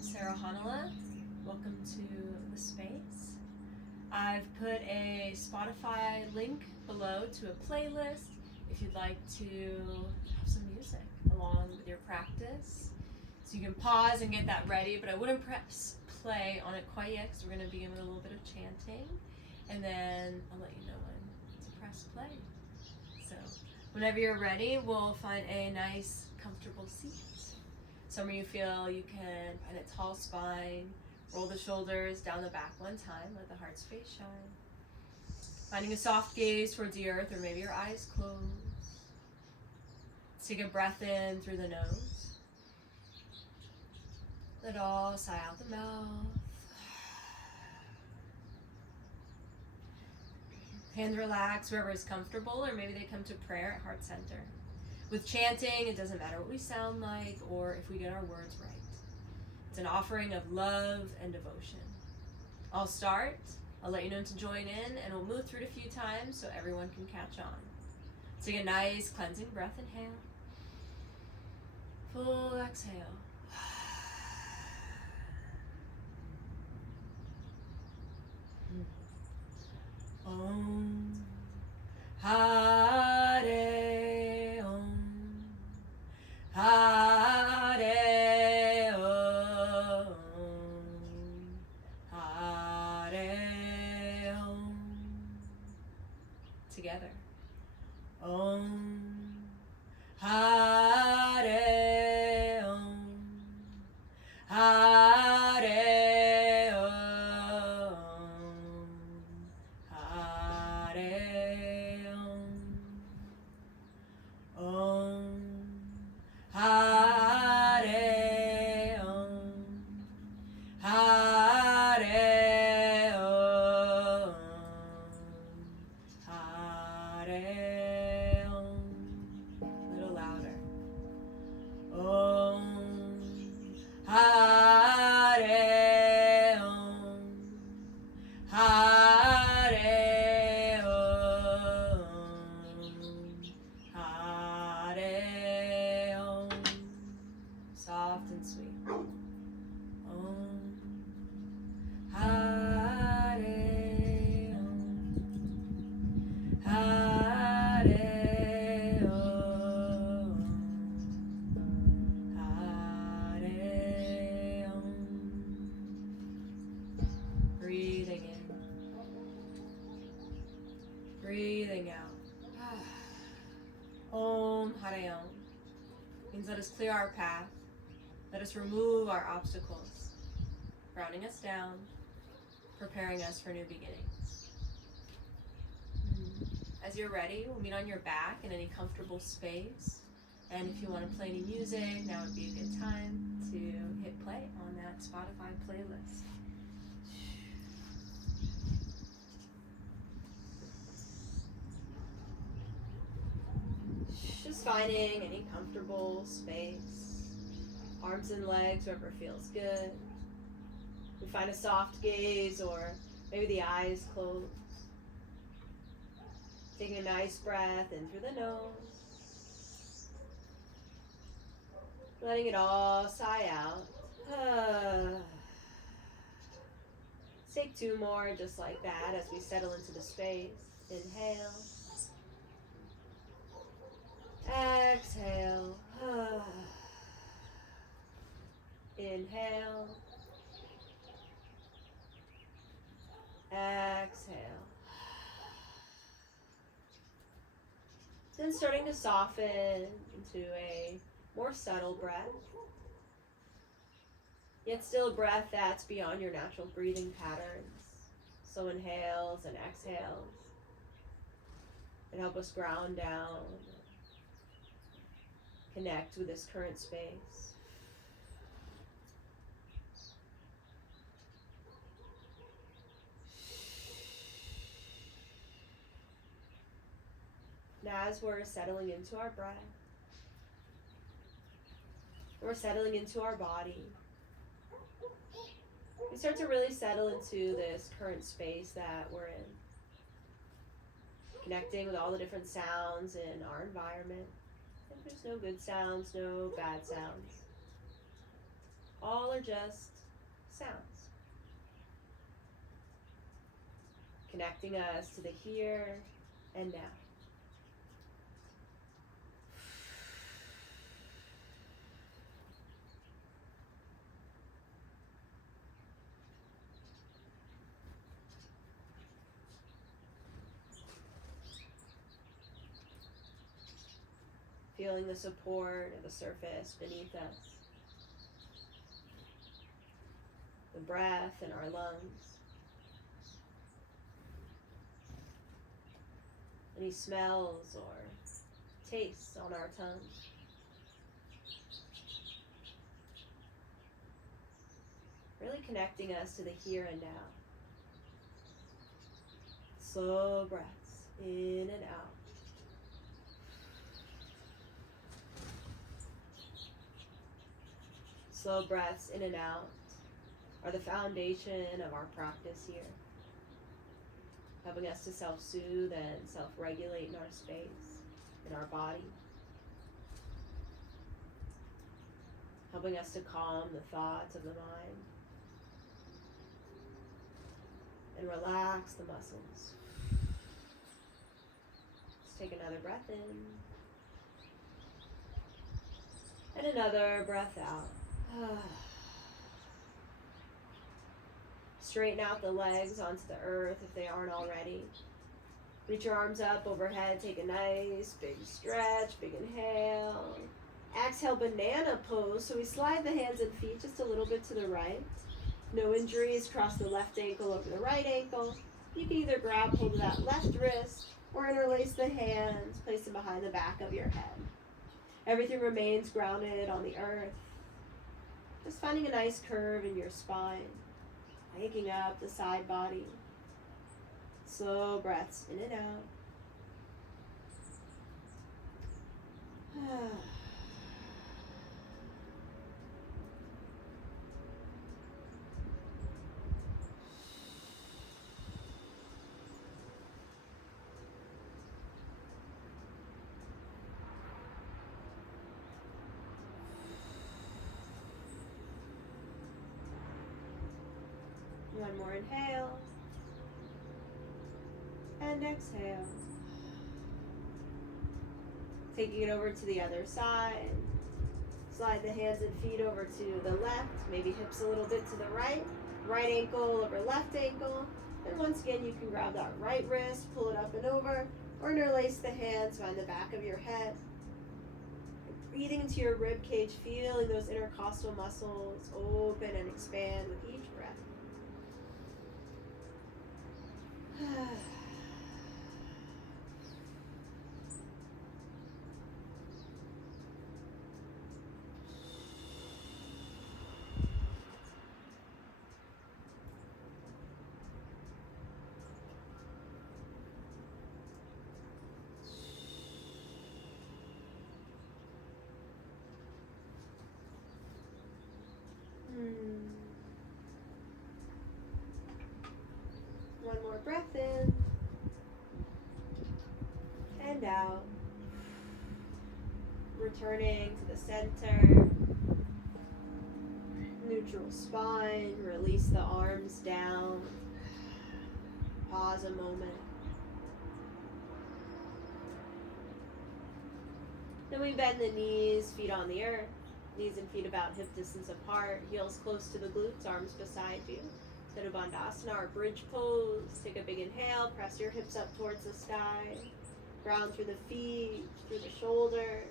Sarah Hannala. Welcome to the space. I've put a Spotify link below to a playlist if you'd like to have some music along with your practice. So you can pause and get that ready, but I wouldn't press play on it quite yet because we're going to begin with a little bit of chanting, and then I'll let you know when to press play. So whenever you're ready, we'll find a nice, comfortable seat. Somewhere you feel you can find a tall spine, roll the shoulders down the back one time, let the heart space shine. Finding a soft gaze towards the earth, or maybe your eyes closed. Take a breath in through the nose. Let all sigh out the mouth. Hands relax wherever is comfortable, or maybe they come to prayer at heart center. With chanting, it doesn't matter what we sound like or if we get our words right. It's an offering of love and devotion. I'll start, I'll let you know when to join in, and we'll move through it a few times so everyone can catch on. Take a nice cleansing breath, inhale. Full exhale. Om Hare Om Hare Om Hare Om. Together. Om Hare Om Hare Breathing out. Om Hare Om means let us clear our path. Let us remove our obstacles, grounding us down, preparing us for new beginnings. As you're ready, we'll meet on your back in any comfortable space. And if you want to play any music, now would be a good time to hit play on that Spotify playlist. Just finding any comfortable space, arms and legs wherever feels good. We find a soft gaze or maybe the eyes closed. Taking a nice breath in through the nose. Letting it all sigh out. Let's take two more just like that as we settle into the space. Inhale. Exhale. Inhale. Exhale. Then starting to soften into a more subtle breath. Yet still a breath that's beyond your natural breathing patterns. So inhales and exhales. And help us ground down. Connect with this current space. Now as we're settling into our breath, we're settling into our body, we start to really settle into this current space that we're in. Connecting with all the different sounds in our environment. There's no good sounds, no bad sounds. All all are just sounds, connecting us to the here and now. Feeling the support of the surface beneath us, the breath in our lungs, any smells or tastes on our tongue. Really connecting us to the here and now. Slow breaths in and out. Slow breaths in and out are the foundation of our practice here, helping us to self-soothe and self-regulate in our space, in our body, helping us to calm the thoughts of the mind and relax the muscles. Let's take another breath in and another breath out. Straighten out the legs onto the earth if they aren't already. Reach your arms up overhead. Take a nice big stretch, big inhale. Exhale, banana pose. So we slide the hands and feet just a little bit to the right. No injuries. Cross the left ankle over the right ankle. You can either grab hold of that left wrist or interlace the hands. Place them behind the back of your head. Everything remains grounded on the earth. Just finding a nice curve in your spine, waking up the side body. Slow breaths in and out. One more inhale and exhale. Taking it over to the other side. Slide the hands and feet over to the left, maybe hips a little bit to the right. Right ankle over left ankle. And once again, you can grab that right wrist, pull it up and over, or interlace the hands behind the back of your head. Breathing into your rib cage, feeling those intercostal muscles open and expand with each breath. One more breath in and out. Returning to the center. Neutral spine. Release the arms down. Pause a moment. Then we bend the knees, feet on the earth. Knees and feet about hip distance apart. Heels close to the glutes, arms beside you. Bandhasana or bridge pose. Take a big inhale, press your hips up towards the sky. Ground through the feet, through the shoulders.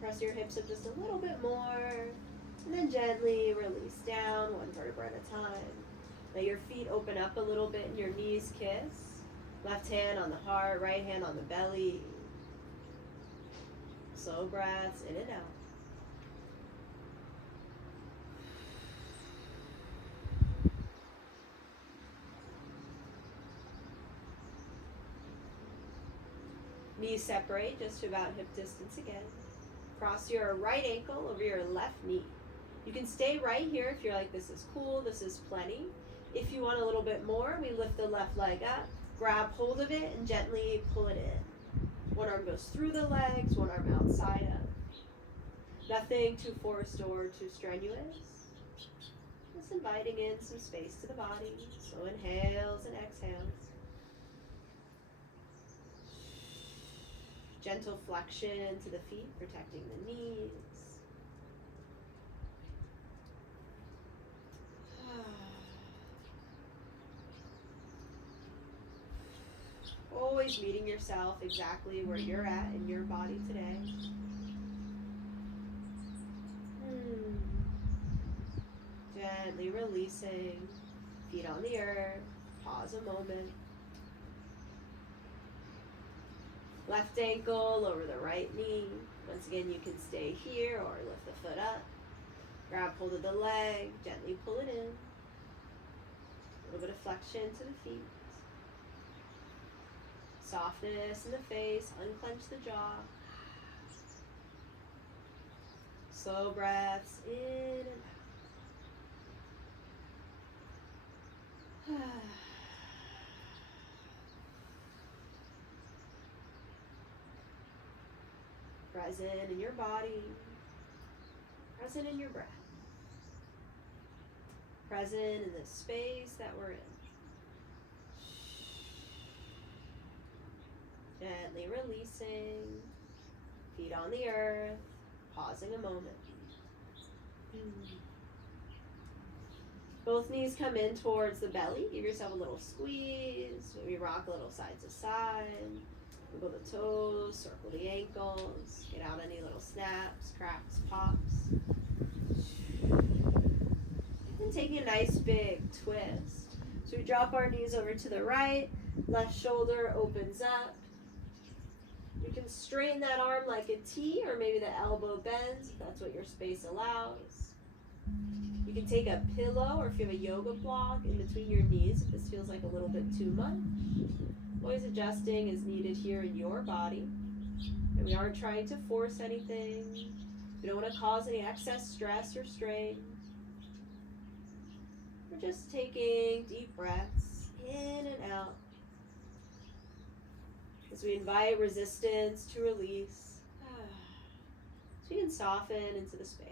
Press your hips up just a little bit more. And then gently release down, one vertebra at a time. Let your feet open up a little bit and your knees kiss. Left hand on the heart, right hand on the belly. Slow breaths in and out. Knees separate just to about hip distance again. Cross your right ankle over your left knee. You can stay right here if you're like, this is cool, this is plenty. If you want a little bit more, we lift the left leg up, grab hold of it, and gently pull it in. One arm goes through the legs, one arm outside of. Nothing too forced or too strenuous. Just inviting in some space to the body. So inhales and exhales. Gentle flexion to the feet, protecting the knees. Always meeting yourself exactly where you're at in your body today. Gently releasing, feet on the earth, pause a moment. Left ankle over the right knee. Once again, you can stay here or lift the foot up. Grab hold of the leg, gently pull it in. A little bit of flexion to the feet. Softness in the face, unclench the jaw. Slow breaths in and out. Present in your body, present in your breath, present in the space that we're in. Gently releasing, feet on the earth, pausing a moment. Both knees come in towards the belly. Give yourself a little squeeze. Maybe rock a little side to side. Wiggle the toes, circle the ankles. Get out any little snaps, cracks, pops. And taking a nice big twist. So we drop our knees over to the right. Left shoulder opens up. You can straighten that arm like a T, or maybe the elbow bends if that's what your space allows. You can take a pillow, or if you have a yoga block in between your knees if this feels like a little bit too much. Always adjusting as needed here in your body. And we aren't trying to force anything. We don't want to cause any excess stress or strain. We're just taking deep breaths in and out as we invite resistance to release, so you can soften into the space.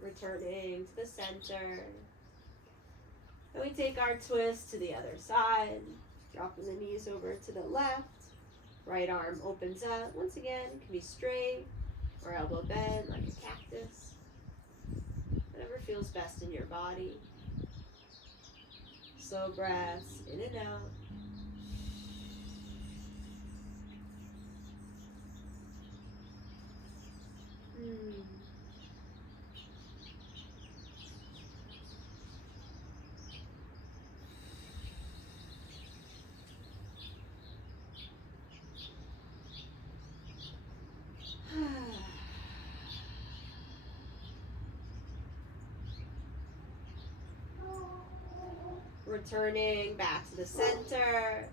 Returning to the center. And we take our twist to the other side, dropping the knees over to the left. Right arm opens up. Once again, it can be straight or elbow bent like a cactus. Whatever feels best in your body. Slow breaths in and out. Returning back to the center.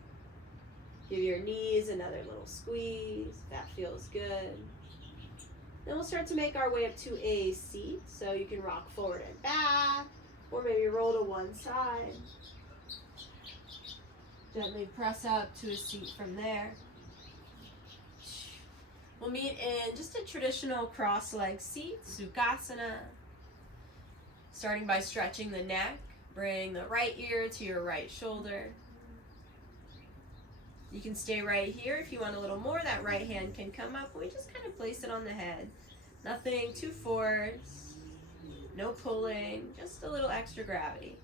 Give your knees another little squeeze. That feels good. Then we'll start to make our way up to a seat. So you can rock forward and back, or maybe roll to one side. Gently press up to a seat from there. We'll meet in just a traditional cross-legged seat, Sukhasana. Starting by stretching the neck. Bring the right ear to your right shoulder. You can stay right here. If you want a little more, that right hand can come up. We just kind of place it on the head. Nothing too forced. No pulling. Just a little extra gravity.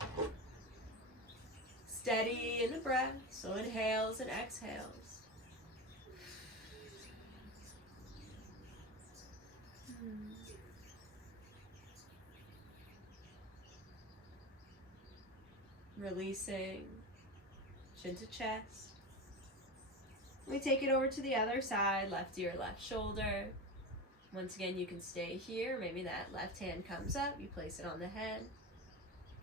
Steady in the breath. So inhales and exhales. Releasing chin to chest. We take it over to the other side, left ear, left shoulder. Once again, you can stay here. Maybe that left hand comes up. You place it on the head.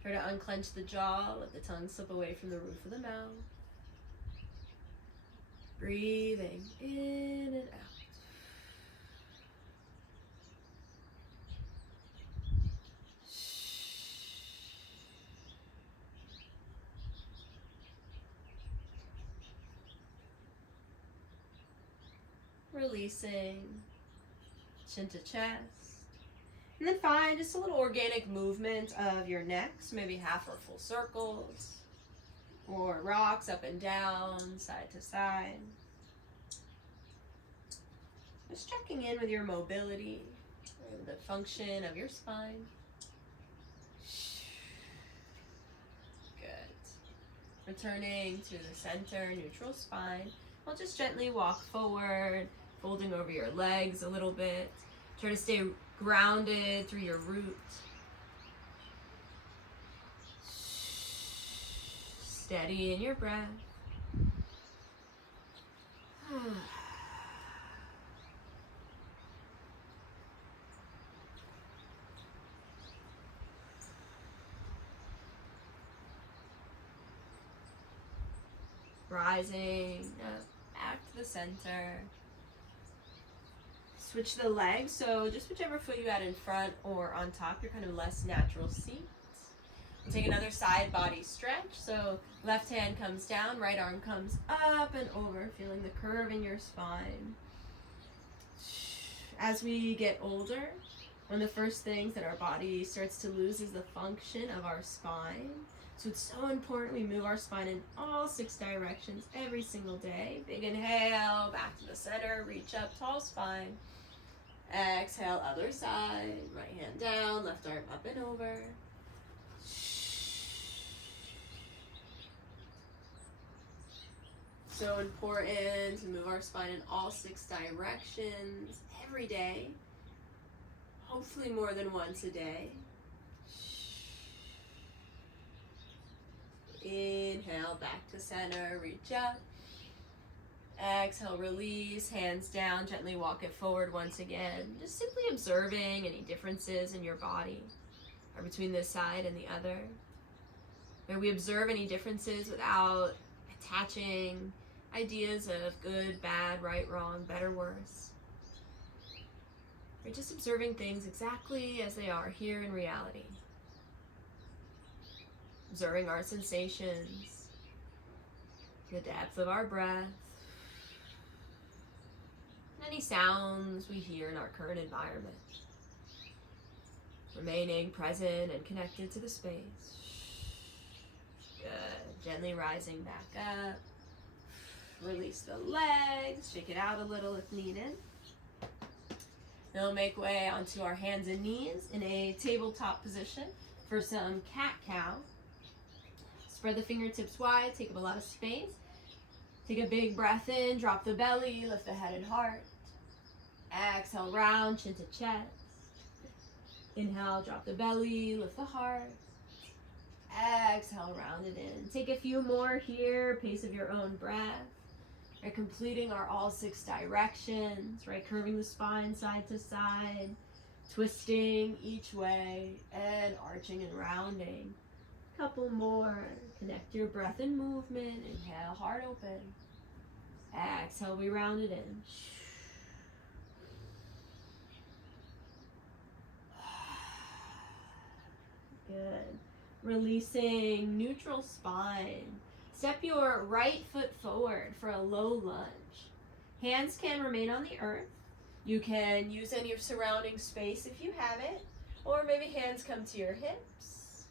Try to unclench the jaw. Let the tongue slip away from the roof of the mouth. Breathing in and out. releasing, chin to chest. And then find just a little organic movement of your neck, so maybe half or full circles, or rocks up and down, side to side. Just checking in with your mobility, or the function of your spine. Good. Returning to the center, neutral spine. We'll just gently walk forward, folding over your legs a little bit. Try to stay grounded through your root. Steady in your breath. Rising up, back to the center. Switch the legs, so just whichever foot you had in front or on top, your kind of less natural seat. Take another side body stretch, so left hand comes down, right arm comes up and over, feeling the curve in your spine. As we get older, one of the first things that our body starts to lose is the function of our spine. So it's so important we move our spine in all 6 directions every single day. Big inhale, back to the center, reach up, tall spine. Exhale, other side, right hand down, left arm up and over. So important to move our spine in all 6 directions every day, hopefully more than once a day. Inhale, back to center, reach up. Exhale, release, hands down, gently walk it forward once again. Just simply observing any differences in your body or between this side and the other. Where we observe any differences without attaching ideas of good, bad, right, wrong, better, worse. We're just observing things exactly as they are here in reality. Observing our sensations, the depth of our breath, any sounds we hear in our current environment. Remaining present and connected to the space. Good. Gently rising back up. Release the legs, shake it out a little if needed. Then we'll make way onto our hands and knees in a tabletop position for some cat-cow. Spread the fingertips wide, take up a lot of space. Take a big breath in, drop the belly, lift the head and heart. Exhale, round, chin to chest. Inhale, drop the belly, lift the heart. Exhale, round it in. Take a few more here, pace of your own breath. Right, completing our all 6 directions, right? Curving the spine side to side, twisting each way, and arching and rounding. Couple more. Connect your breath and movement. Inhale, heart open. Exhale, we round it in. Good. Releasing neutral spine. Step your right foot forward for a low lunge. Hands can remain on the earth. You can use any of surrounding space if you have it, or maybe hands come to your hips.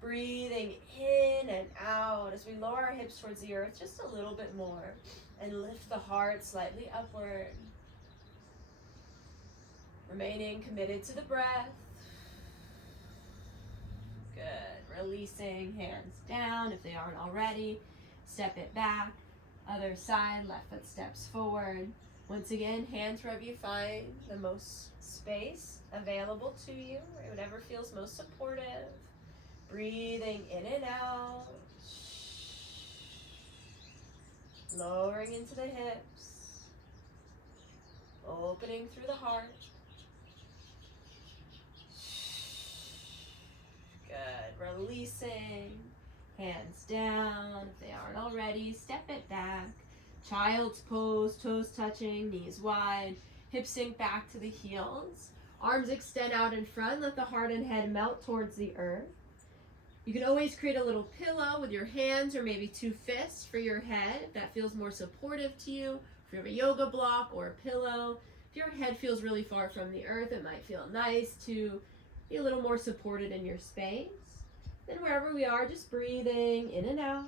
Breathing in and out as we lower our hips towards the earth just a little bit more and lift the heart slightly upward. Remaining committed to the breath. Good. Releasing, hands down if they aren't already. Step it back. Other side, left foot steps forward. Once again, hands wherever you find the most space available to you, or whatever feels most supportive. Breathing in and out. Lowering into the hips. Opening through the heart. Good. Releasing. Hands down. If they aren't already, step it back. Child's pose, toes touching, knees wide. Hips sink back to the heels. Arms extend out in front. Let the heart and head melt towards the earth. You can always create a little pillow with your hands or maybe 2 fists for your head if that feels more supportive to you. If you have a yoga block or a pillow, if your head feels really far from the earth, it might feel nice to be a little more supported in your space. Then wherever we are, just breathing in and out.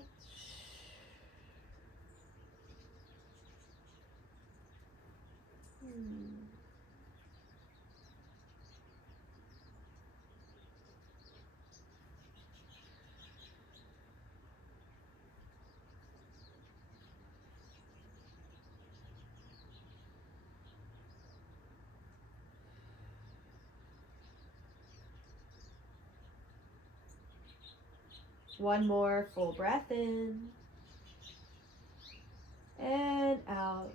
One more full breath in and out.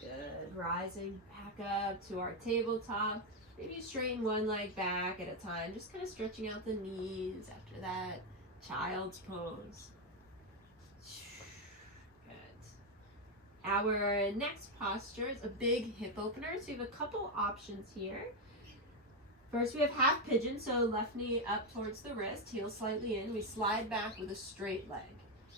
Good. Rising back up to our tabletop. Maybe straighten one leg back at a time, just kind of stretching out the knees after that child's pose. Good. Our next posture is a big hip opener, so you have a couple options here. First, we have half pigeon, so left knee up towards the wrist, heel slightly in. We slide back with a straight leg.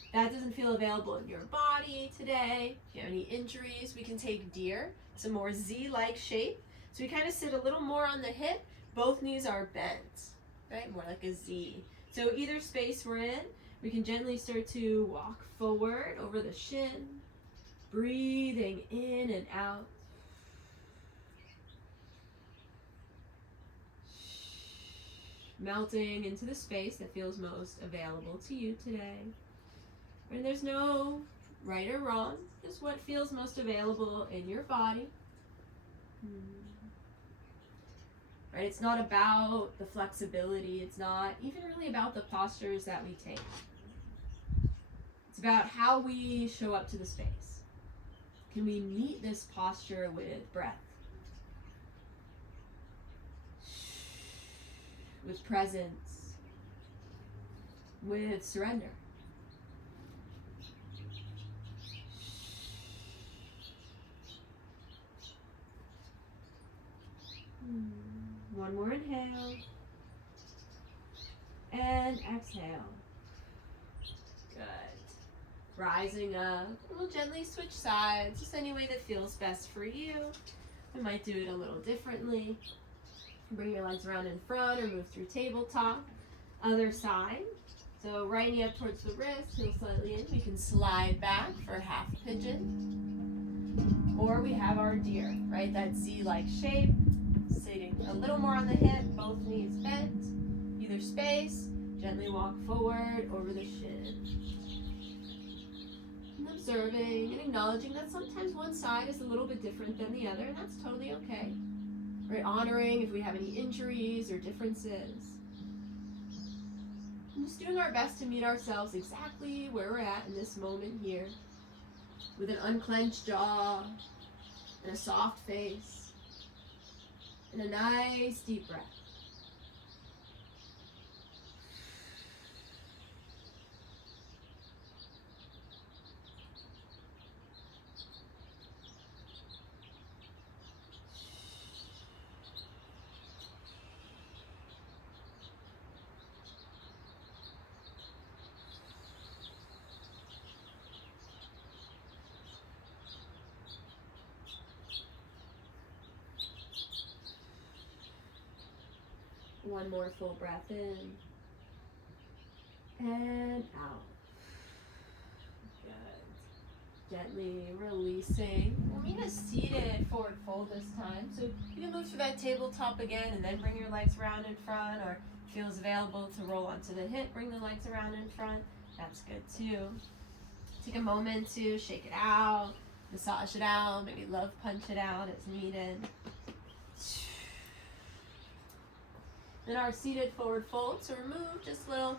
If that doesn't feel available in your body today, if you have any injuries, we can take deer. It's a more Z-like shape. So we kind of sit a little more on the hip. Both knees are bent, right? More like a Z. So either space we're in, we can gently start to walk forward over the shin, breathing in and out. Melting into the space that feels most available to you today. And there's no right or wrong, just what feels most available in your body. Right? It's not about the flexibility. It's not even really about the postures that we take. It's about how we show up to the space. Can we meet this posture with breath? With presence, with surrender. One more inhale and exhale. Good. Rising up, we'll gently switch sides, just any way that feels best for you. I might do it a little differently. Bring your legs around in front or move through tabletop. Other side. So right knee up towards the wrist, heel slightly in. We can slide back for half pigeon. Or we have our deer, right? That Z-like shape. Sitting a little more on the hip, both knees bent. Either space. Gently walk forward over the shin. And observing and acknowledging that sometimes one side is a little bit different than the other, and that's totally okay. Right, honoring if we have any injuries or differences. And just doing our best to meet ourselves exactly where we're at in this moment here. With an unclenched jaw and a soft face. And a nice deep breath. One more full breath in and out. Good. Gently releasing. We'll meet a seated forward fold this time. So you can move through that tabletop again and then bring your legs around in front, or if it feels available to roll onto the hip, bring the legs around in front. That's good too. Take a moment to shake it out, massage it out, maybe love punch it out as needed. Then our seated forward fold, so remove just a little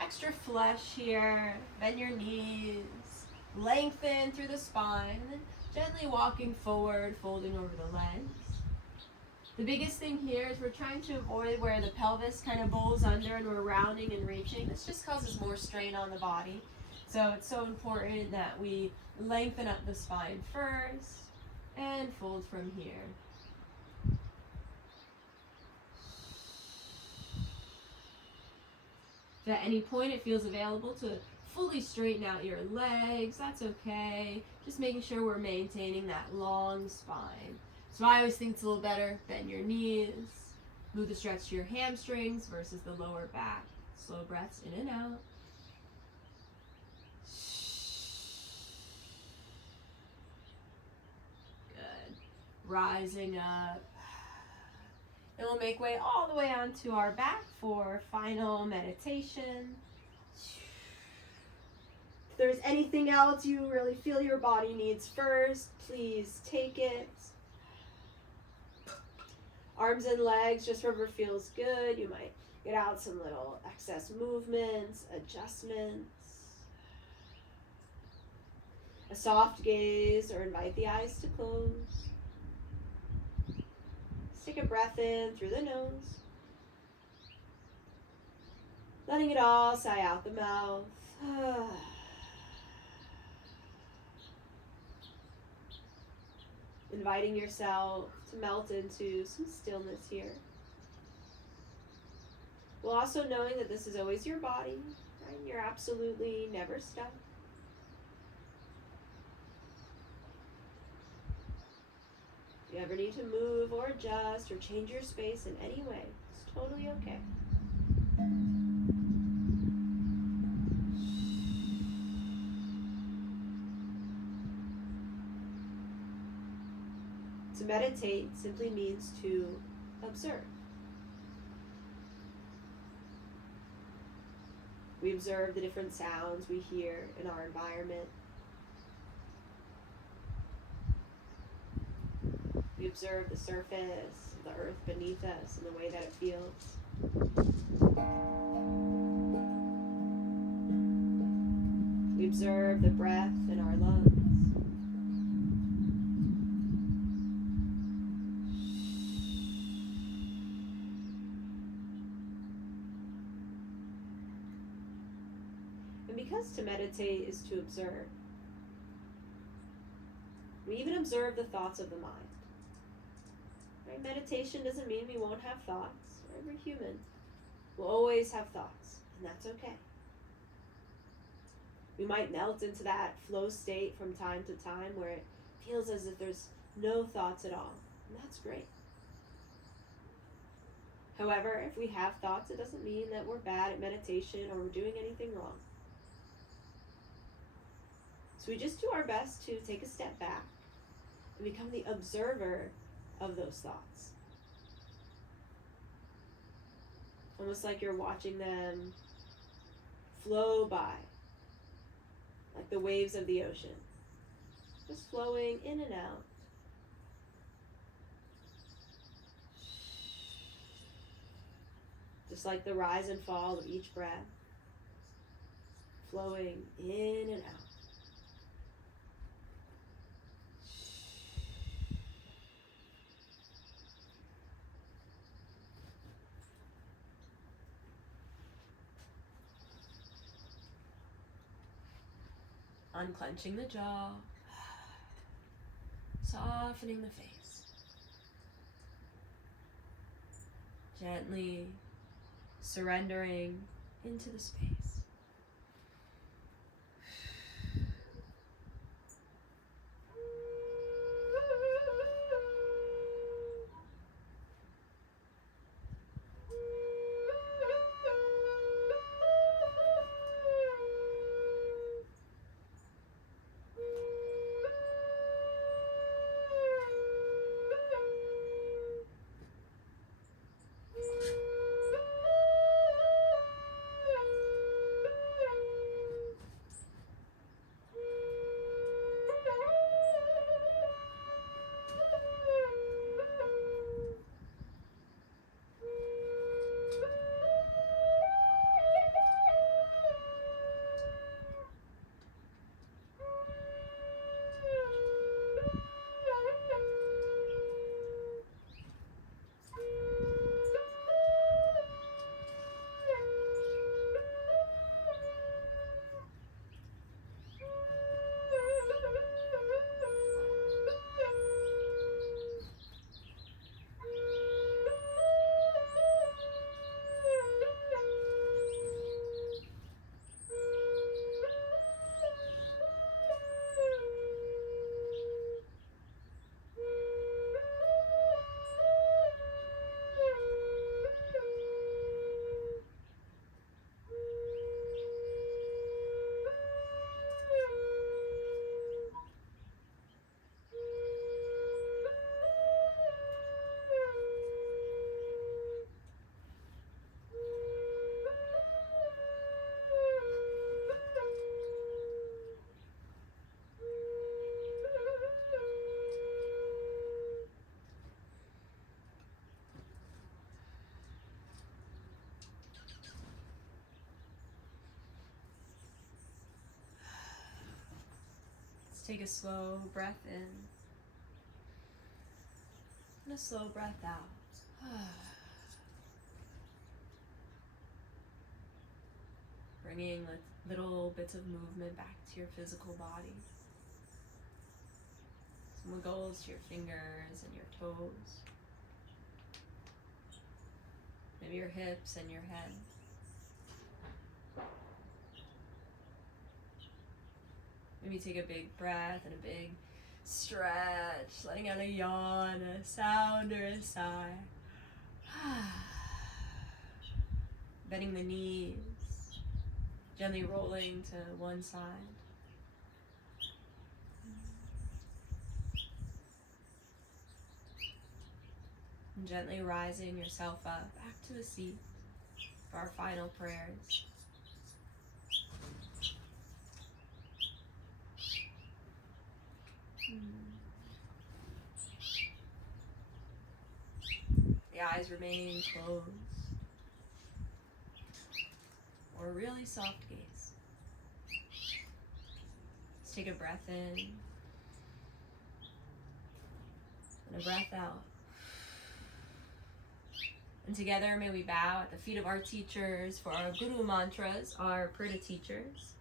extra flesh here, bend your knees, lengthen through the spine, and then gently walking forward, folding over the legs. The biggest thing here is we're trying to avoid where the pelvis kind of bowls under and we're rounding and reaching. This just causes more strain on the body. So it's so important that we lengthen up the spine first and fold from here. If at any point it feels available to fully straighten out your legs. That's okay. Just making sure we're maintaining that long spine. So I always think it's a little better, bend your knees. Move the stretch to your hamstrings versus the lower back. Slow breaths in and out. Good. Rising up. And we'll make way all the way onto our back for final meditation. If there's anything else you really feel your body needs first, please take it. Arms and legs, just wherever feels good. You might get out some little excess movements, adjustments. A soft gaze, or invite the eyes to close. Just take a breath in through the nose. Letting it all sigh out the mouth. Inviting yourself to melt into some stillness here. While also knowing that this is always your body, right? You're absolutely never stuck. If you ever need to move or adjust or change your space in any way, it's totally okay. To meditate simply means to observe. We observe the different sounds we hear in our environment. We observe the surface of the earth beneath us and the way that it feels. We observe the breath in our lungs. And because to meditate is to observe, we even observe the thoughts of the mind. Right? Meditation doesn't mean we won't have thoughts. Right? We're human. We'll always have thoughts, and that's okay. We might melt into that flow state from time to time where it feels as if there's no thoughts at all, and that's great. However, if we have thoughts, it doesn't mean that we're bad at meditation or we're doing anything wrong. So we just do our best to take a step back and become the observer of those thoughts. Almost like you're watching them flow by, like the waves of the ocean, just flowing in and out. Just like the rise and fall of each breath, flowing in and out. Unclenching the jaw, softening the face. Gently surrendering into the space. Take a slow breath in and a slow breath out. Bringing little bits of movement back to your physical body. Some wiggles to your fingers and your toes. Maybe your hips and your head. Maybe take a big breath and a big stretch, letting out a yawn, a sound, or a sigh. Bending the knees, gently rolling to one side. And gently rising yourself up back to the seat for our final prayers. The eyes remain closed, or a really soft gaze. Let's take a breath in and a breath out. And together may we bow at the feet of our teachers for our Guru mantras, our Prita teachers.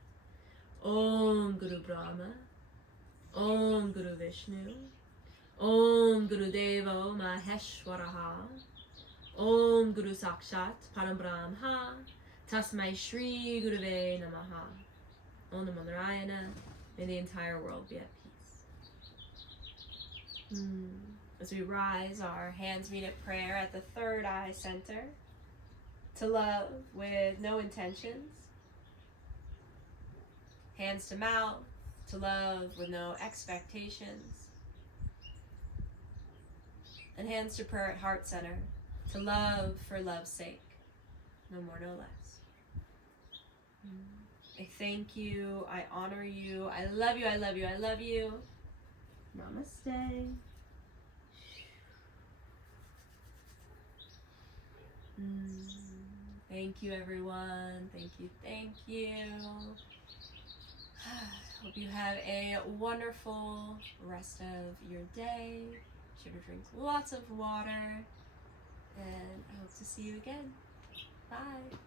Om Guru Brahma, Om Guru Vishnu, Om Guru Devo Maheshwaraha, Om Guru Sakshat Parambrahma, Tasmai Shri Guruve Namaha. Om Namo Narayana. May the entire world be at peace. As we rise, our hands meet at prayer at the third eye center. To love with no intentions. Hands to mouth. To love with no expectations. And hands to prayer at heart center. To love for love's sake. No more, no less. I thank you. I honor you. I love you. I love you. I love you. Namaste. Thank you, everyone. Thank you. Thank you. Hope you have a wonderful rest of your day. Be sure to drink lots of water. And I hope to see you again. Bye.